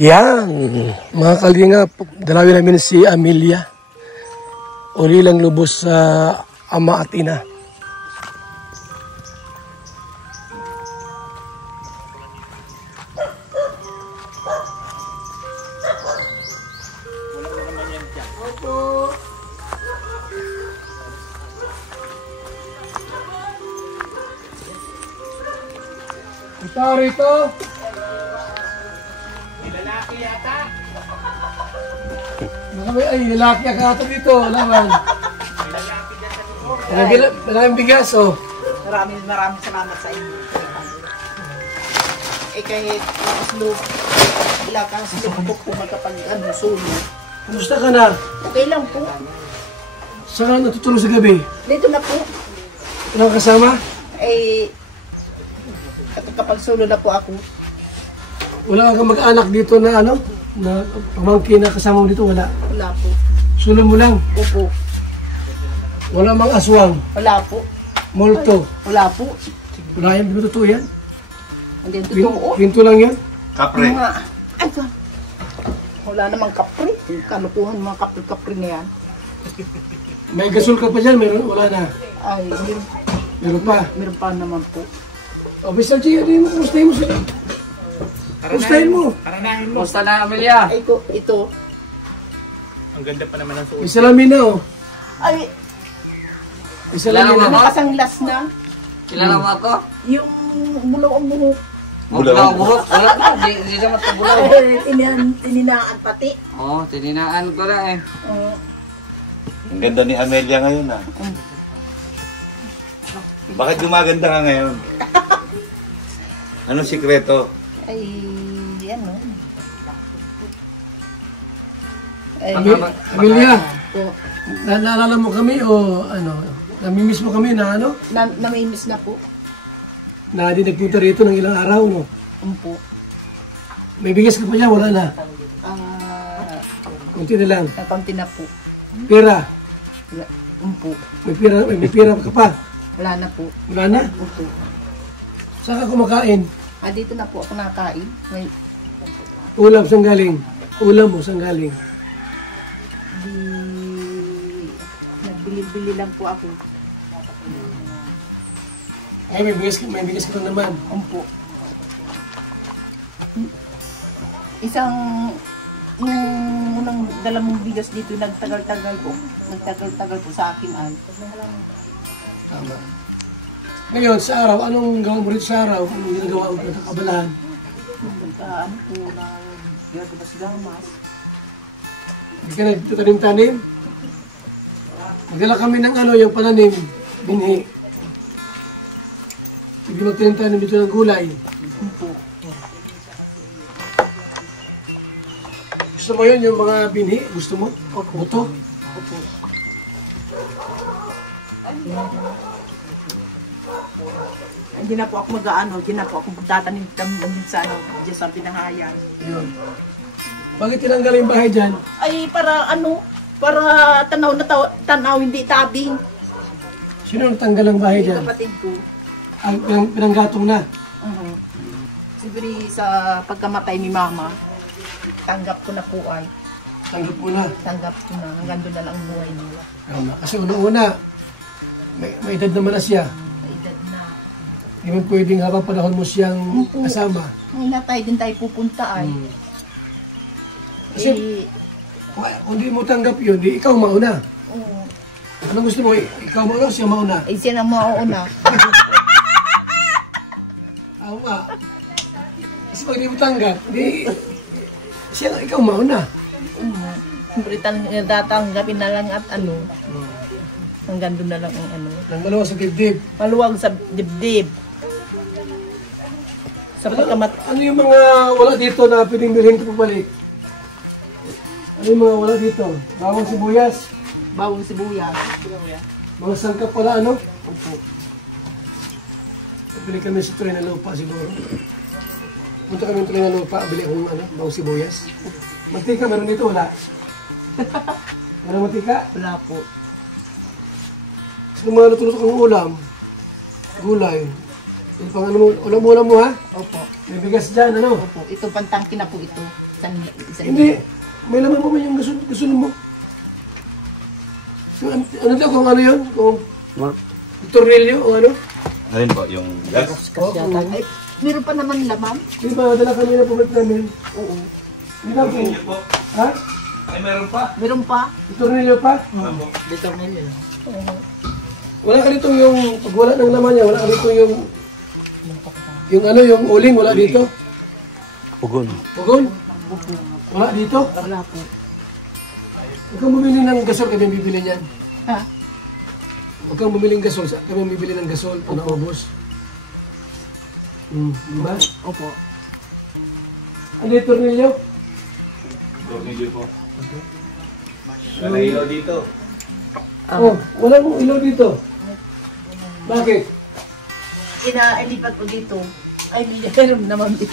Yan, mga kalingap, dalawin namin si Amelia. Uli lang lubos sa ama at ina. Ito rito. Lalaki yata. Ay, lalaki ka dito. Alaman. Maraming bigas, oh. Maraming salamat sa inyo. Kahit slow, wala kang slow kung magkapag-sulo. Kumusta ka na? Okay lang po. Saan ka natutulog sa gabi? Dito na po. Wala kang kasama? Kapag solo na po ako. Wala kang mag-anak dito na na pamangkin na kasama mo dito? Wala? Wala po. Sulo mo lang? Opo. Wala mang aswang? Wala po. Multo? Wala po. Wala yan? Di ba totoo yan? Hindi yan totoo. Pinto lang yan? Kapre. Wala namang kapre. Kalukuhan mga kapre-kapre na yan. May gasol ka pa dyan? Meron? Wala na? Ay, Meron pa? meron pa naman po. O, Mr. G, ano yung kumustahin mo sila? Kumustahin mo? Karanahin mo. Kumusta na, Amelia? Ay, ito. Ang ganda pa naman ng suot. May salamin na, oh. Ay, May salamin na. nakasanglas na. Kilala mo ako? Yung bulaw ang buhok. Bulaw buhok? Wala na, di naman ito bulaw. Tininaan pati. Oo, tininaan ko na eh. Ang ganda ni Amelia ngayon, ah. Bakit gumaganda ka ngayon? Anong sikreto? Ay, ano? Amelia, Po. naalala mo kami o namimiss mo kami na Namimiss na po. na di nagpunta rito ng ilang araw, no? Po. May bigas ka pa dyan, wala na. Kunti na lang. Kaunti na po. Pera, Po. may pera ka pa. Wala na po. Wala na. Po. Saan ka kumakain? Dito na po ako nakain. May Ulam, saan galing? Ulam mo, saan galing? nagbili-bili lang po ako. Ay, may bigas ka na naman. Po. Isang unang dala mong bigas dito nagtagal-tagal po. Nagtagal-tagal po sa akin ay. Tama. Ngayon, sa araw, anong gawin mo rito sa araw? Anong ginagawa mo sa kabalahan? Ano po na gamas-gamas. Hindi ka nagtatanim-tanim? Magdala kami ng yung pananim, binhi. Hindi magtanim-tanim dito ng gulay. Po. Gusto mo yun, yung mga binhi? Gusto mo? Buto? Opo. Hindi na po ako hindi na po ako magtatanim sa dyan sa Binahayan. Yun. Bakit tinanggal yung bahay dyan? Ay, para tanaw, hindi tabing. Sino ang tanggal ang bahay Yung dyan? kapatid ko. Ang pinanggatong na. Siguro sa pagkamatay ni Mama, tanggap ko na po ay. Tanggap mo na. Tanggap ko na. Hanggang doon na lang ang buhay nila. Tama. Kasi una-una, may edad naman na siya. May edad na. Hindi man pwedeng habang panahon mo siyang kasama. Ngayon na tayo din tayo pupunta ay. Kasi kung di mo tanggap yun, di ikaw mauna. Oo. Anong gusto mo? Ikaw mauna o siya mauna? Siya na mauuna. Ako nga. Kasi pag di mo tanggap, ikaw mauna. Siyempre tatanggapin na lang at hanggang doon na lang ang Nang maluwag sa dibdib. maluwag sa dibdib. Sa Ano yung mga wala dito na pwedeng bilhin ko pabalik? Ano yung mga wala dito? Bawang sibuyas? bawang sibuyas. Mga sangkap pala, ano? Opo. Bili kami sa tuloy na lupa siguro. Punta kami tuloy na lupa, bili akong bawang sibuyas. Mantika, meron dito, wala? Meron mantika? Wala po. Sino mga natulog kong ulam? Gulay. Yung pang ulam mo ha? Opo. May bigas dyan, ano? Opo. Ito pantangki na po ito. Isang Hindi. May laman mo yung gasol mo. So, ano daw kung ano yun? Kung tornilyo o ano? Alin po, yung gas? Ay, meron pa naman laman. Di ba, dala kami na pumat namin. Oo. Di ba po? Ha? Ay, meron pa. Meron pa. Yung tornilyo pa? Dito ngayon. Wala ka dito yung, pag wala ng laman niya, wala ka dito yung ano, yung uling, wala dito. Pugon. Pugon? Wala dito. Wala po. Huwag kang bumili ng gasol, kami bibili niyan. Ha? Huwag kang bumili ng gasol, kami bibili ng gasol kung naubos. Diba? Opo. Ano yung tornilyo? Tornilyo po. Wala ilaw dito. Oh, walang ilaw dito. Bakit? Ilipat ko dito. Ay, meron naman dito.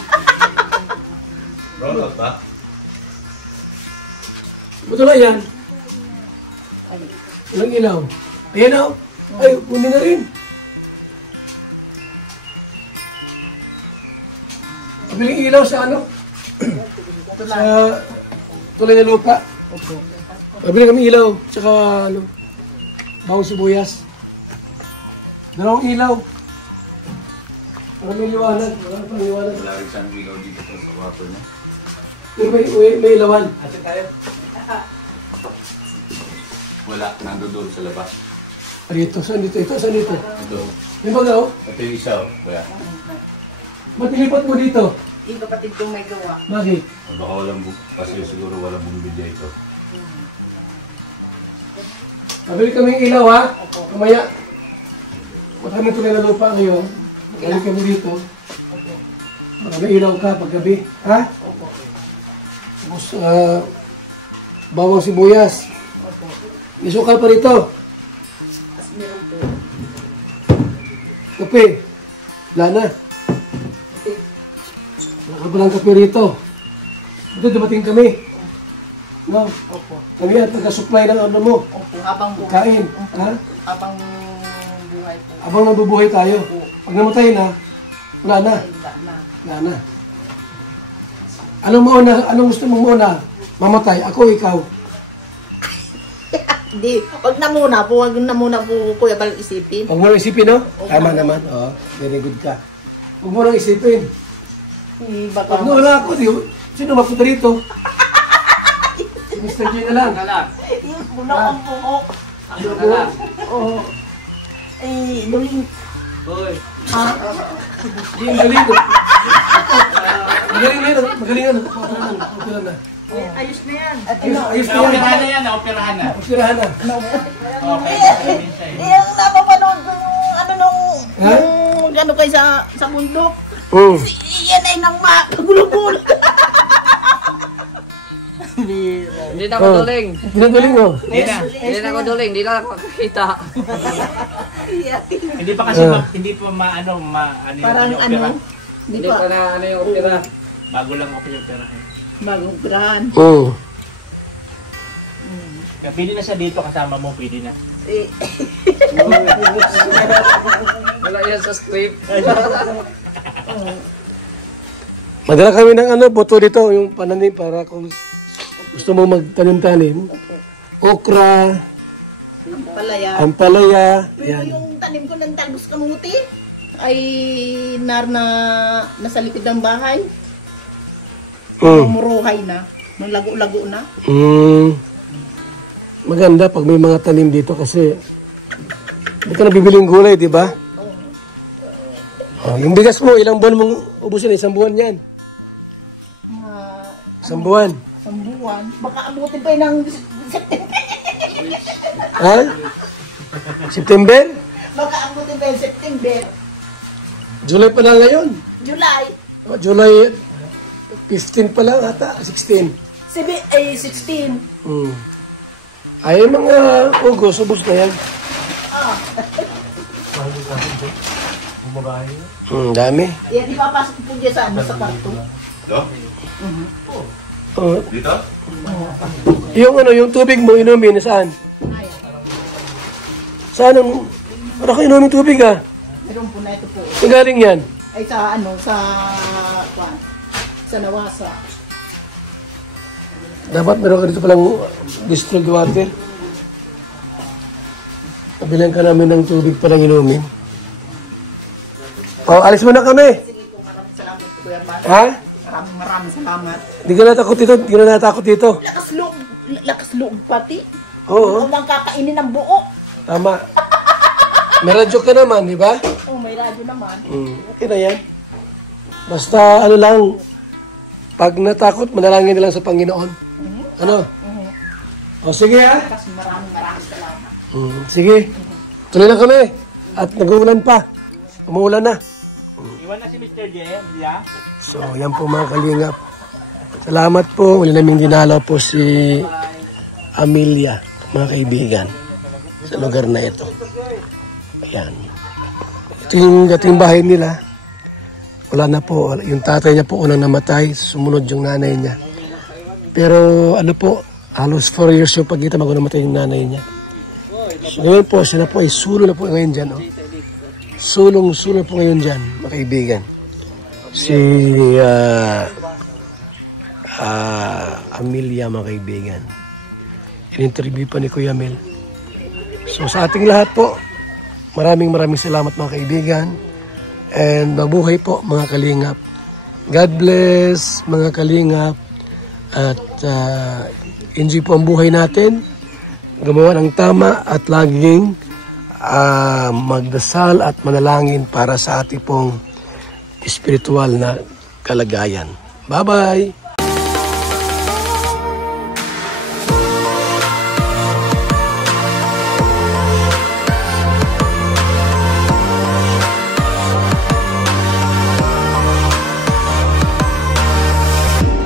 Roll out ba? Buto na yan. Walang ilaw. Ayan o. Ay, kunin na rin. Mabiling ilaw sa ano? Sa tulay na lupa. Opo. Mabili kami ilaw. Tsaka ano, bawang sibuyas. Dalawang ilaw. Wala may liwanag. Wala pang liwanag. Wala rin siyang ilaw dito sa kwarto niya. Pero may ilawan. Wala, nando doon sa labas. Dito, saan dito? Ito, saan dito? Ito. Yung baga o. Ito yung isa, oh. Kaya, Ba't nilipat mo dito? Yung kapatid kong may gawa. Bakit? baka walang kasi siguro walang bumibili ito. Mabili kami ng ilaw ha. Kamaya. Baka kami tulay na lupa ngayon. Mabili kami dito. Baka may ilaw ka paggabi. Ha? Tapos, bawang sibuyas. May sukal pa rito. Tapos meron po. Kape. Lana. Wala ka palang kape rito. Ito, dumating kami. No? Opo. Kami at taga-supply ng ano mo. Opo. Habang buhay. Kain. Ha? Habang buhay po. Abang nabubuhay tayo. Pag namatay na, wala na. Ay, wala na. Wala na. Anong mauna? Anong gusto mo muna? Mamatay? Ako, ikaw. Hindi. Wag na muna po. Wag na muna po, Kuya Bal, isipin. Huwag mo nang isipin, no? Tama naman. Oo, very good ka. Huwag mo nang isipin. Baka Huwag mo na ako. Sino mapunta rito? Si Mr. J na lang. yung bulok ang buhok. Oo. Eh, nuling. Hoy. Hindi, magaling. Magaling na yun. Magaling na. Okay lang na. Ayos na yan. Ayos na yan. Operahan na yan, operahan na. Operahan na. Okay, Yung napapanood ko yung ano nung Ha? yung ano kayo sa bundok. Oo. Yan ay nang magulog-gulog. Hindi na ako duling. Pinagaling mo. Hindi na ako duling. Hindi na ako makakita. Hindi pa kasi hindi pa ano Parang yung ano, opera. di Hindi pa ba? na ano yung opera. Bago lang ako yung operahin. Bagong operahan. Oo. Kaya pwede na siya dito kasama mo, pwede na. Eh, Wala yan sa script. Madala kami ng ano, boto dito, yung pananim para kung gusto mo magtanim-tanim. Okra, ang palaya. ampalaya, Pero yan. yung tanim ko ng talbos kamuti ay nasa likod ng bahay. Muruhay na. Nung lago-lago na. Maganda pag may mga tanim dito kasi hindi ka na bibiling gulay, di ba? Oh, yung bigas mo, ilang buwan mong ubusin? Isang buwan yan. Isang buwan. Isang buwan. Baka abutin pa yun ng September. Ha? September? Baka abutin pa yung September. July pa lang ngayon. July. Oh, July 15 pa lang ata, 16. 16. Ay, mga August, ubos na yan. Dami. Yan, ipapasok po dyan sa ano, sa kwarto. Ito? Oh, Dito? yung ano, yung tubig mo, inumin, saan? Saan ang... Para ka inumin tubig, ah. Meron po na ito po. Saan galing yan? Ay sa ano, sa nawasa. Dapat meron ka dito palang distilled water. Pabilan ka namin ng tubig palang inumin. O, alis muna kami. Maraming salamat, Kuya Pat. Ha? Maraming salamat. Di ka natakot dito. Di ka na natakot dito. Lakas loob pati. Oo. Unang kakainin ng buo. Tama. May radyo ka naman, di ba? Oh, may radyo naman. Okay na yan. Basta ano lang, pag natakot, manalangin na lang sa Panginoon. Ano? O sige ha. Kasi maraming salamat. Sige. Tuloy na kami. At nag-uulan pa. Umuulan na. Iwan na si Mr. Jem, yeah? So, yan po mga kalingap. Salamat po. Uli naming dinalaw po si Amelia, mga kaibigan, sa lugar na ito. Ayan. Ito yung dating bahay nila. Wala na po. Yung tatay niya po unang namatay. Sumunod yung nanay niya. Pero ano po, halos 4 years yung pagkita bago namatay yung nanay niya. So ngayon po, siya na po ay sulong na po ngayon dyan. Oh. Sulong po ngayon dyan, mga kaibigan. Si Amelia, mga kaibigan. In-interview pa ni Kuya Mel. So sa ating lahat po, maraming salamat mga kaibigan. And mabuhay po mga kalingap. God bless mga kalingap. At enjoy po ang buhay natin. Gumawa ng tama at laging magdasal at manalangin para sa ating pong spiritual na kalagayan. Bye-bye!